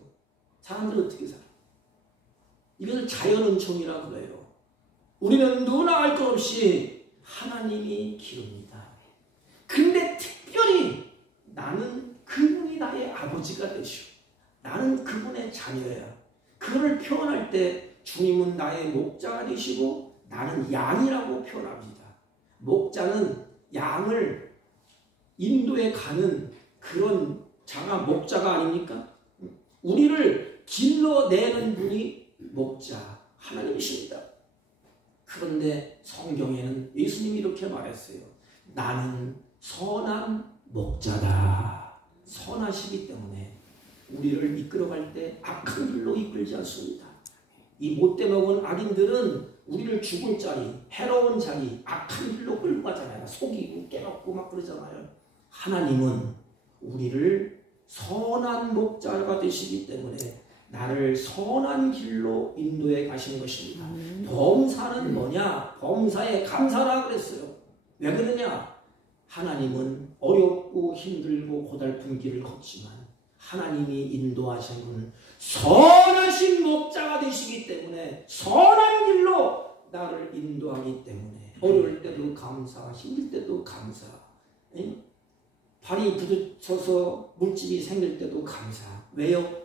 사람들은 어떻게 살아요? 이것을 자연은총이라고 그래요. 우리는 누구나 알 것 없이 하나님이 기릅니다. 근데 특별히 나는 그분이 나의 아버지가 되시오. 나는 그분의 자녀야. 그거를 표현할 때 주님은 나의 목자가 되시고 나는 양이라고 표현합니다. 목자는 양을 인도에 가는 그런 자가 목자가 아닙니까? 우리를 길러내는 분이 목자 하나님이십니다. 그런데 성경에는 예수님이 이렇게 말했어요. 나는 선한 목자다. 선하시기 때문에 우리를 이끌어갈 때 악한 길로 이끌지 않습니다. 이 못돼 먹은 악인들은 우리를 죽을 자리, 해로운 자리, 악한 길로 끌고 가잖아요. 속이고 깨먹고 막 그러잖아요. 하나님은 우리를 선한 목자가 되시기 때문에 나를 선한 길로 인도해 가시는 것입니다. 범사는 뭐냐? 범사에 감사라 그랬어요. 왜 그러냐? 하나님은 어렵고 힘들고 고달픈 길을 걷지만 하나님이 인도하신 분은 선하신 목자가 되시기 때문에 선한 길로 나를 인도하기 때문에 어려울 때도 감사, 힘들 때도 감사, 발이 부딪혀서 물집이 생길 때도 감사. 왜요?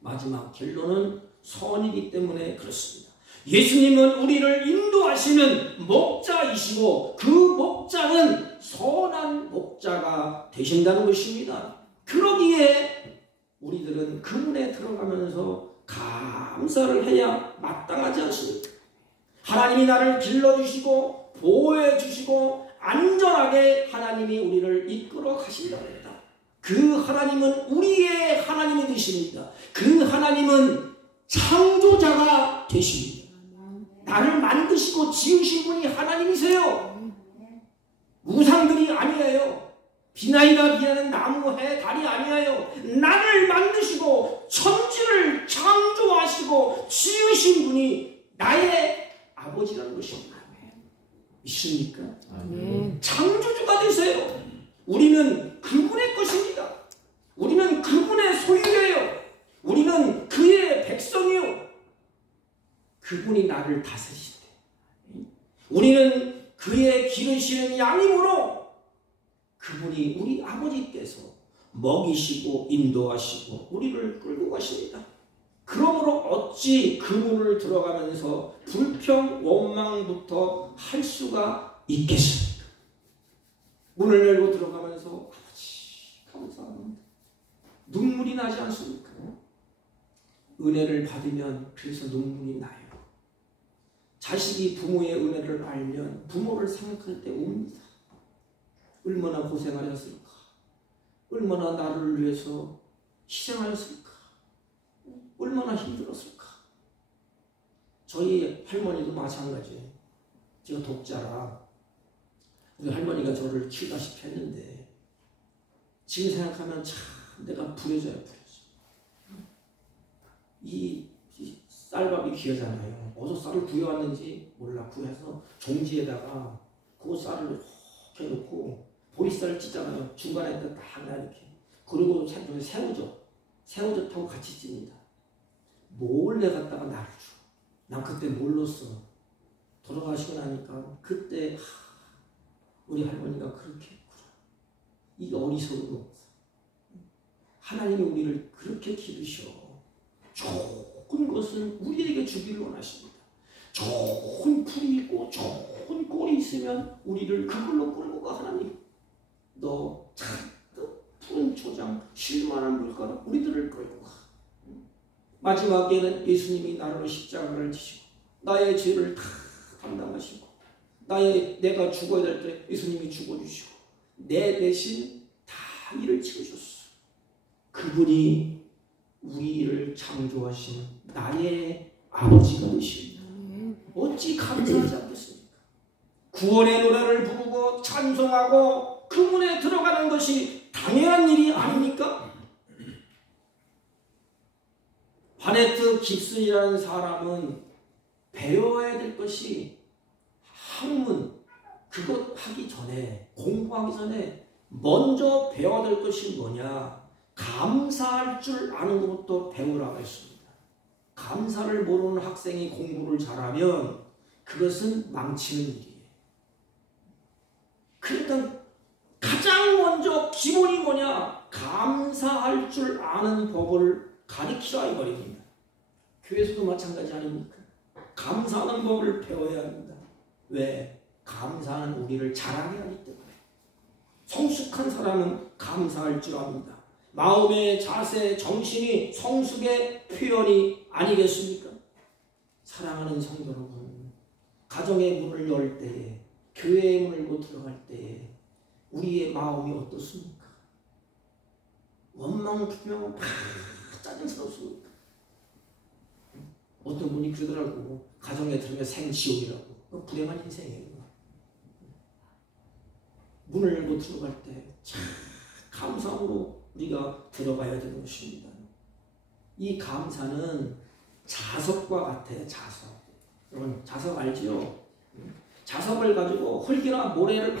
마지막 결론은 선이기 때문에 그렇습니다. 예수님은 우리를 인도하시는 목자이시고 그 목자는 선한 목자가 되신다는 것입니다. 그러기에 우리들은 그분에 들어가면서 감사를 해야 마땅하지 않습니까? 하나님이 나를 길러주시고 보호해주시고 안전하게 하나님이 우리를 이끌어 가신다고 합니다. 그 하나님은 우리의 하나님이 되십니다. 그 하나님은 창조자가 되십니다. 나를 만드시고 지으신 분이 하나님이세요. 우상들이 아니에요. 비나이가 비하는 나무, 해, 달이 아니에요. 나를 만드시고 천지를 창조하시고 지으신 분이 나의 아버지라는 것입니다. 믿습니까? 창조주가 되세요. 우리는 그분의 것입니다. 우리는 그분의 소유예요. 우리는 그의 백성이요. 그분이 나를 다스리시대. 우리는 그의 기르시는 양이므로 그분이 우리 아버지께서 먹이시고 인도하시고 우리를 끌고 가십니다. 그러므로 어찌 그분을 들어가면서 불평, 원망부터 할 수가 있겠습니까? 문을 열고 들어가면서 아버지 감사합니다. 눈물이 나지 않습니까? 은혜를 받으면 그래서 눈물이 나요. 자식이 부모의 은혜를 알면 부모를 생각할 때 웁니다. 얼마나 고생하셨을까? 얼마나 나를 위해서 희생하셨을까? 얼마나 힘들었을까? 저희 할머니도 마찬가지예요. 제가 독자라 우리 할머니가 저를 키우다시피 했는데 지금 생각하면 참 내가 부려져요. 이 쌀밥이 귀하잖아요. 어디서 쌀을 구해왔는지 몰라. 구해서 종지에다가 그 쌀을 이렇게 놓고 보리쌀 찌잖아요. 중간에 딱 이렇게. 그리고 새우젓하고 같이 찝니다. 몰래 갖다가 나를 줘. 난 그때 몰랐어. 돌아가시고 나니까 그때 우리 할머니가 그렇게 했구나. 이 어리석은 것. 하나님이 우리를 그렇게 기르셔. 좋은 것은 우리에게 주기를 원하십니다. 좋은 풀이 있고 좋은 꼴이 있으면 우리를 그걸로 끌고 가. 하나님 너 잔뜩 푸른 초장 쉴만한 물가로 우리들을 끌고 가. 마지막에는 예수님이 나로 십자가를 지시고 나의 죄를 다 담당하시고 내가 죽어야 될 때 예수님이 죽어주시고 내 대신 다 일을 치우셨어. 그분이 우리를 창조하신 나의 아버지가 되십니다. 어찌 감사하지 않겠습니까? 구원의 노래를 부르고 찬송하고 그분에 들어가는 것이 당연한 일이 아닙니까? 바네트 깁슨이라는 사람은 배워야 될 것이 학문, 그것 하기 전에, 공부하기 전에 먼저 배워야 될 것이 뭐냐? 감사할 줄 아는 것부터 배우라고 했습니다. 감사를 모르는 학생이 공부를 잘하면 그것은 망치는 일이에요. 그러니까 가장 먼저 기본이 뭐냐? 감사할 줄 아는 법을 가르치라 이 말입니다. 교회에서도 마찬가지 아닙니까? 감사하는 법을 배워야 합니다. 왜? 감사는 우리를 자라게 하기 때문에. 성숙한 사람은 감사할 줄 압니다. 마음의 자세, 정신이 성숙의 표현이 아니겠습니까? 사랑하는 성도 여러분, 가정의 문을 열 때에, 교회의 문을 못 들어갈 때에 우리의 마음이 어떻습니까? 원망불명 짜증스럽습니다. 어떤 분이 그러더라고. 가정에 들어가면 생지옥이라고. 불행한 인생이에요. 문을 열고 들어갈 때 참 감사함으로 우리가 들어가야 되는 것입니다. 이 감사는 자석과 같아요. 자석. 여러분 자석 알지요? 자석을 가지고 흙이나 모래를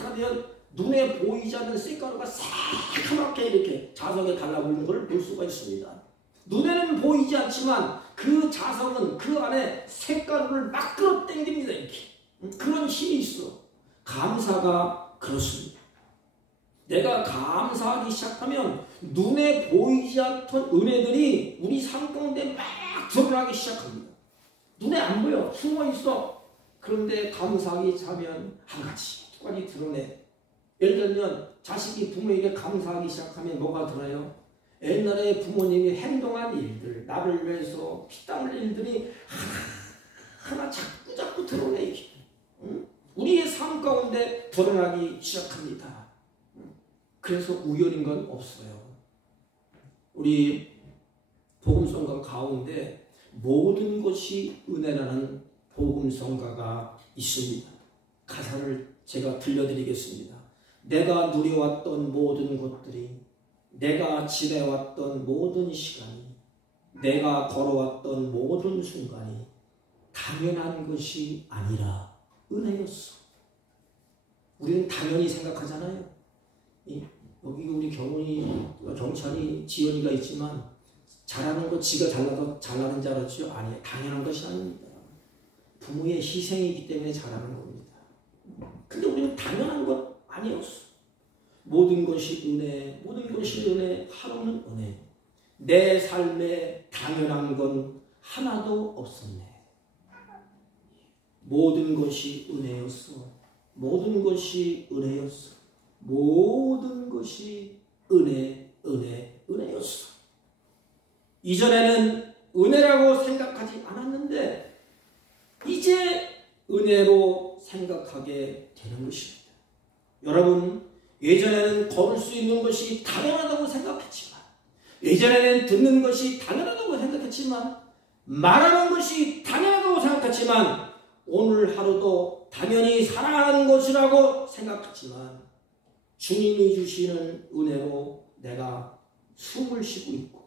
하면 눈에 보이지 않는 쇳가루가 새카맣게 이렇게 자석에 달라붙는 걸 볼 수가 있습니다. 눈에는 보이지 않지만 그 자석은 그 안에 쇳가루를 막 끌어당깁니다. 이렇게. 그런 힘이 있어. 감사가 그렇습니다. 내가 감사하기 시작하면 눈에 보이지 않던 은혜들이 우리 삶 가운데 막 드러나기 시작합니다. 눈에 안 보여. 숨어 있어. 그런데 감사하기 시작하면 한 가지, 두 가지 드러내. 예를 들면 자식이 부모에게 감사하기 시작하면 뭐가 드러나요? 옛날에 부모님이 행동한 일들, 나를 위해서 피땀 흘린 일들이 하나 자꾸 드러내. 우리의 삶 가운데 드러나기 시작합니다. 그래서 우연인 건 없어요. 우리 복음성가 가운데 모든 것이 은혜라는 복음성가가 있습니다. 가사를 제가 들려드리겠습니다. 내가 누려왔던 모든 것들이, 내가 지내왔던 모든 시간이, 내가 걸어왔던 모든 순간이 당연한 것이 아니라 은혜였어. 우리는 당연히 생각하잖아요. 여기 우리 경찰이 지연이가 있지만 잘하는 거 지가 잘나는 줄 알았죠? 아니에요. 당연한 것이 아닙니다. 부모의 희생이기 때문에 잘하는 겁니다. 근데 우리는 당연한 것 아니었어. 모든 것이 은혜, 모든 것이 은혜, 하루는 은혜. 내 삶에 당연한 건 하나도 없었네. 모든 것이 은혜였어. 모든 것이 은혜였어. 모든 것이 은혜였어. 이전에는 은혜라고 생각하지 않았는데 이제 은혜로 생각하게 되는 것입니다. 여러분, 예전에는 걸을 수 있는 것이 당연하다고 생각했지만, 예전에는 듣는 것이 당연하다고 생각했지만, 말하는 것이 당연하다고 생각했지만, 오늘 하루도 당연히 사랑하는 것이라고 생각했지만, 주님이 주시는 은혜로 내가 숨을 쉬고 있고,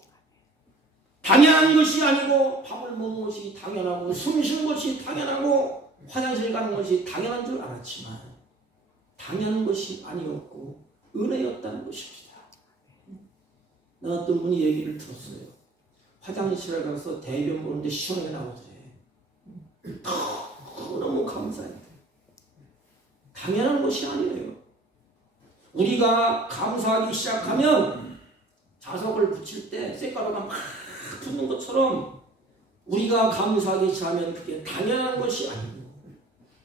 당연한 것이 아니고 밥을 먹는 것이 당연하고 숨 쉬는 것이 당연하고 화장실 가는 것이 당연한 줄 알았지만 당연한 것이 아니었고 은혜였다는 것입니다. 나 어떤 분이 얘기를 들었어요. 화장실에 가서 대변 보는데 시원하게 나오더래. 너무 감사해요. 당연한 것이 아니래요. 우리가 감사하기 시작하면 자석을 붙일 때 쇳가루가 막 붙는 것처럼 우리가 감사하기 시작하면 그게 당연한 것이 아니고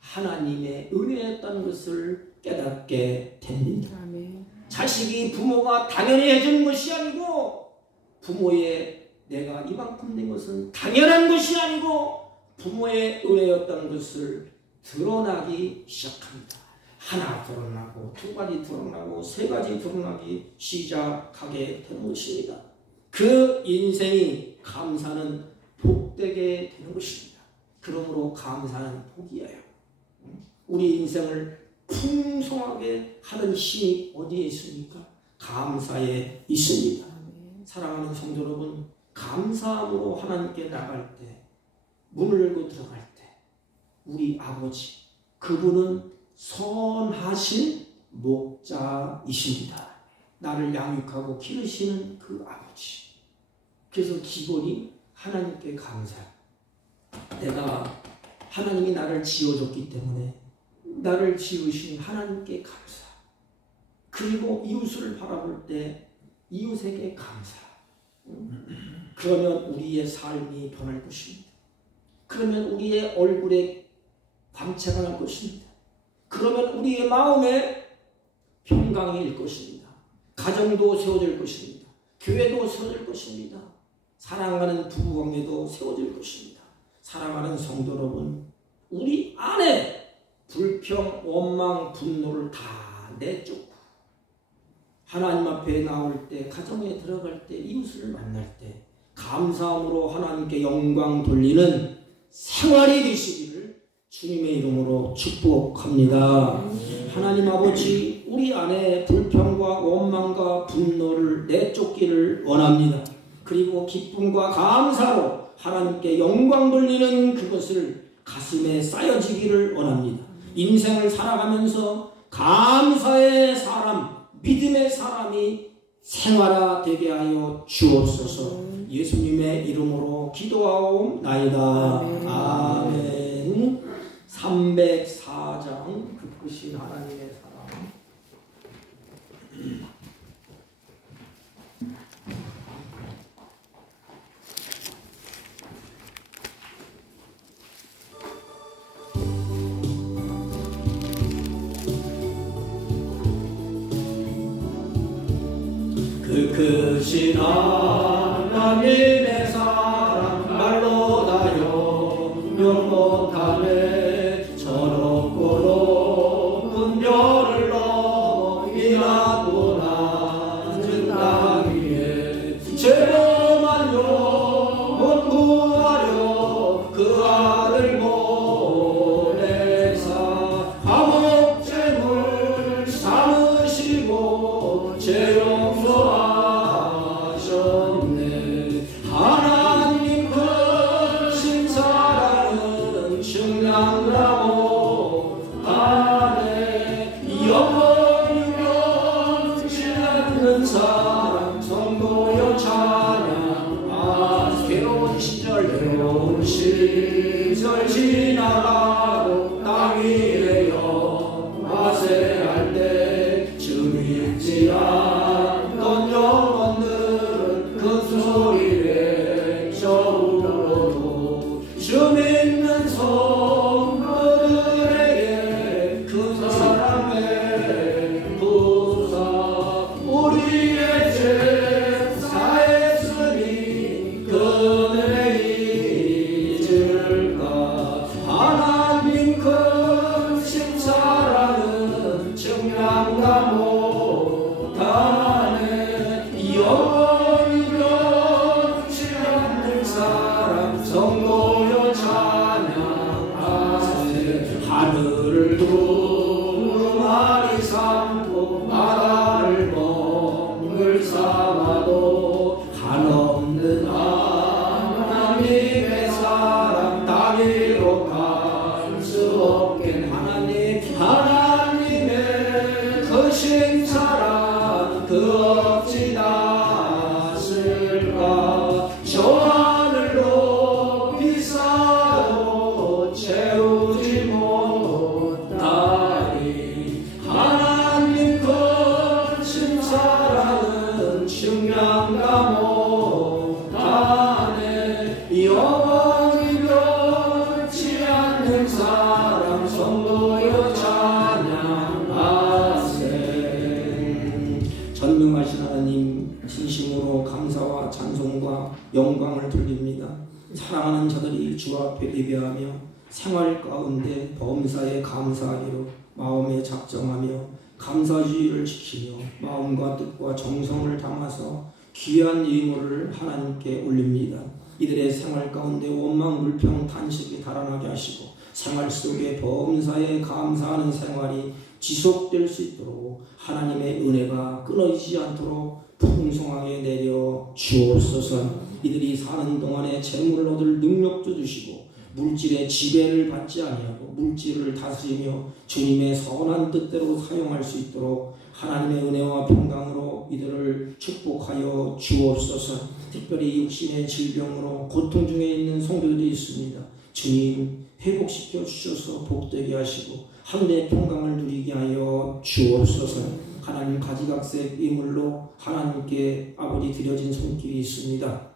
하나님의 은혜였다는 것을 깨닫게 됩니다. 아멘. 자식이 부모가 당연히 해주는 것이 아니고 부모의 내가 이만큼 된 것은 당연한 것이 아니고 부모의 은혜였다는 것을 드러나기 시작합니다. 하나 드러나고 두 가지 드러나고 세 가지 드러나기 시작하게 되는 것입니다. 그 인생이 감사는 복되게 되는 것입니다. 그러므로 감사는 복이에요. 우리 인생을 풍성하게 하는 힘이 어디에 있습니까? 감사에 있습니다. 사랑하는 성도 여러분, 감사함으로 하나님께 나갈 때, 문을 열고 들어갈 때 우리 아버지, 그분은 선하신 목자이십니다. 나를 양육하고 기르시는 그 아버지. 그래서 기본이 하나님께 감사. 내가 하나님이 나를 지어줬기 때문에 나를 지으신 하나님께 감사. 그리고 이웃을 바라볼 때 이웃에게 감사. 그러면 우리의 삶이 변할 것입니다. 그러면 우리의 얼굴에 광채가 날 것입니다. 그러면 우리의 마음에 평강이 일 것입니다. 가정도 세워질 것입니다. 교회도 세워질 것입니다. 사랑하는 부부관계도 세워질 것입니다. 사랑하는 성도 여러분, 우리 안에 불평, 원망, 분노를 다 내쫓고 하나님 앞에 나올 때, 가정에 들어갈 때, 이웃을 만날 때 감사함으로 하나님께 영광 돌리는 생활이 되시기를 주님의 이름으로 축복합니다. 하나님 아버지, 우리 안에 불평과 원망과 분노를 내쫓기를 원합니다. 그리고 기쁨과 감사로 하나님께 영광 돌리는 그것을 가슴에 쌓여지기를 원합니다. 인생을 살아가면서 감사의 사람, 믿음의 사람이 생활화되게 하여 주옵소서. 예수님의 이름으로 기도하옵나이다. 아멘. 304장 그 하나님의 사랑. 그 크신 하나님의 사랑 말로 다 영영 못하네. 저렇고 높은 별을 넘어 일하고 낮은 땅 위에 죄만 영혼 구하려 그 아들 보내사 감옥 죄물 삼으시고 죄 용서하셨네. 하나님 크신 사랑은 증량하고 안에 영원히 변치 않는 사랑 성도여 찬양. 괴로운 시절 지나가고 땅 위에 영화세할 때 주 믿지 않던 영혼들은 큰 소리를 저울러도 주 믿는 성도들에게 큰 사랑의 부사 우리의 죄 사했으니 그네 잊을까. 하나님 크신 사랑은 증량다 못하네. 영원히 변치 않는 사랑 성도여 찬양하세. 하늘을 두루마리 삼고 바다를 멍을 삼아도 한없는 하나님의 사랑 땅 위로 갈 수 없겠네. 하나님의 크신 사랑 그 어찌 닿았을까. 저 하늘 높이 쌓아도 채우지 못하리. 하나님 크신 사랑은 증량다 못하네. 영원히 변치 않는 사랑 성도여 찬양하세. 전능하신 하나님, 진심으로 감사와 찬송과 영광을 돌립니다. 사랑하는 자들이 주 앞에 예배하며 생활 가운데 범사에 감사하기로 마음에 작정하며 감사주의를 지키며 마음과 뜻과 정성을 담아서 귀한 예물을 하나님께 올립니다. 이들의 생활 가운데 원망, 불평, 탄식이 달아나게 하시고 생활 속에 범사에 감사하는 생활이 지속될 수 있도록 하나님의 은혜가 끊어지지 않도록 풍성하게 내려 주옵소서. 이들이 사는 동안에 재물을 얻을 능력도 주시고 물질의 지배를 받지 아니하고 물질을 다스리며 주님의 선한 뜻대로 사용할 수 있도록 하나님의 은혜와 평강으로 이들을 축복하여 주옵소서. 특별히 육신의 질병으로 고통 중에 있는 성도들이 있습니다. 주님 회복시켜 주셔서 복되게 하시고 하늘의 평강을 누리게 하여 주옵소서. 하나님 가지각색 이물로 하나님께 아버지 드려진 손길이 있습니다.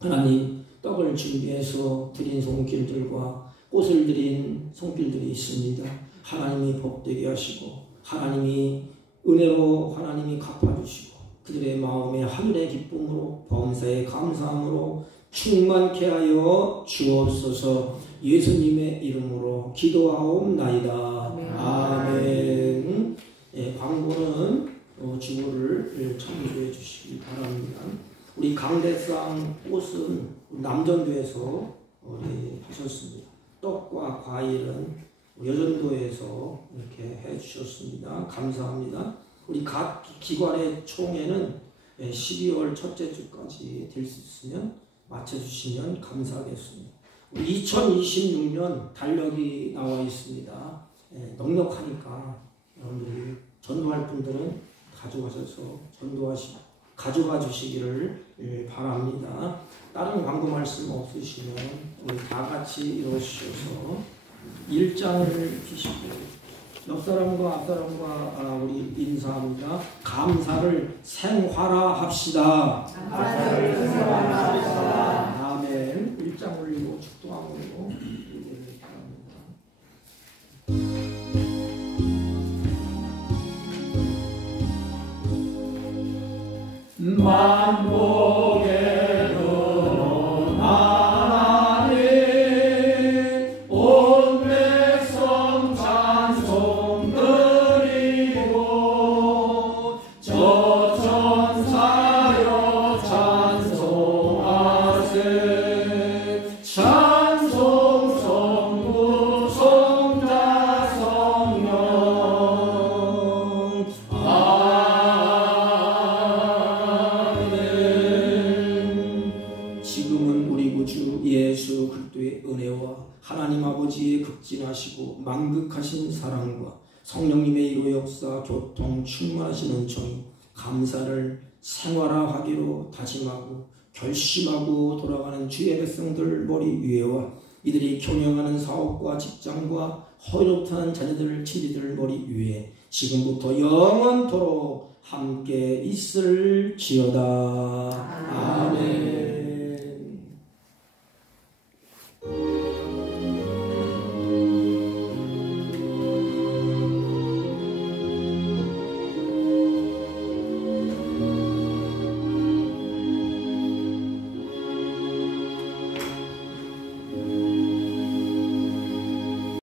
하나님 떡을 준비해서 드린 손길들과 꽃을 드린 손길들이 있습니다. 하나님이 복되게 하시고 하나님이 은혜로 하나님이 갚아주시고 그들의 마음에 하늘의 기쁨으로 범사에 감사함으로 충만케 하여 주옵소서. 예수님의 이름으로 기도하옵나이다. 아멘. 광고는 주보를 참조해 주시기 바랍니다. 우리 강대상 꽃은 남전도에서 하셨습니다. 떡과 과일은 여전도에서 이렇게 해 주셨습니다. 감사합니다. 우리 각 기관의 총회는 12월 첫째 주까지 될 수 있으면 맞춰주시면 감사하겠습니다. 2026년 달력이 나와 있습니다. 넉넉하니까 여러분들이 전도할 분들은 가져가셔서 가져가 주시기를 바랍니다. 다른 광고 말씀 없으시면 우리 다 같이 일어서셔서 1장을 피시고 옆 사람과 앞 사람과 우리 인사합니다. 감사를 생활화합시다. 감사를 생활화합시다. 아멘. 1장 올리고 축도하고 이기를 바랍니다. 만복의 만극하신 사랑과 성령님의 이로 역사 교통 충만하신 은총이 감사를 생활화하기로 다짐하고 결심하고 돌아가는 주의 백성들 머리 위에와 이들이 경영하는 사업과 직장과 허위롭다는 자녀들 친지들 머리 위에 지금부터 영원토록 함께 있을지어다. 아멘.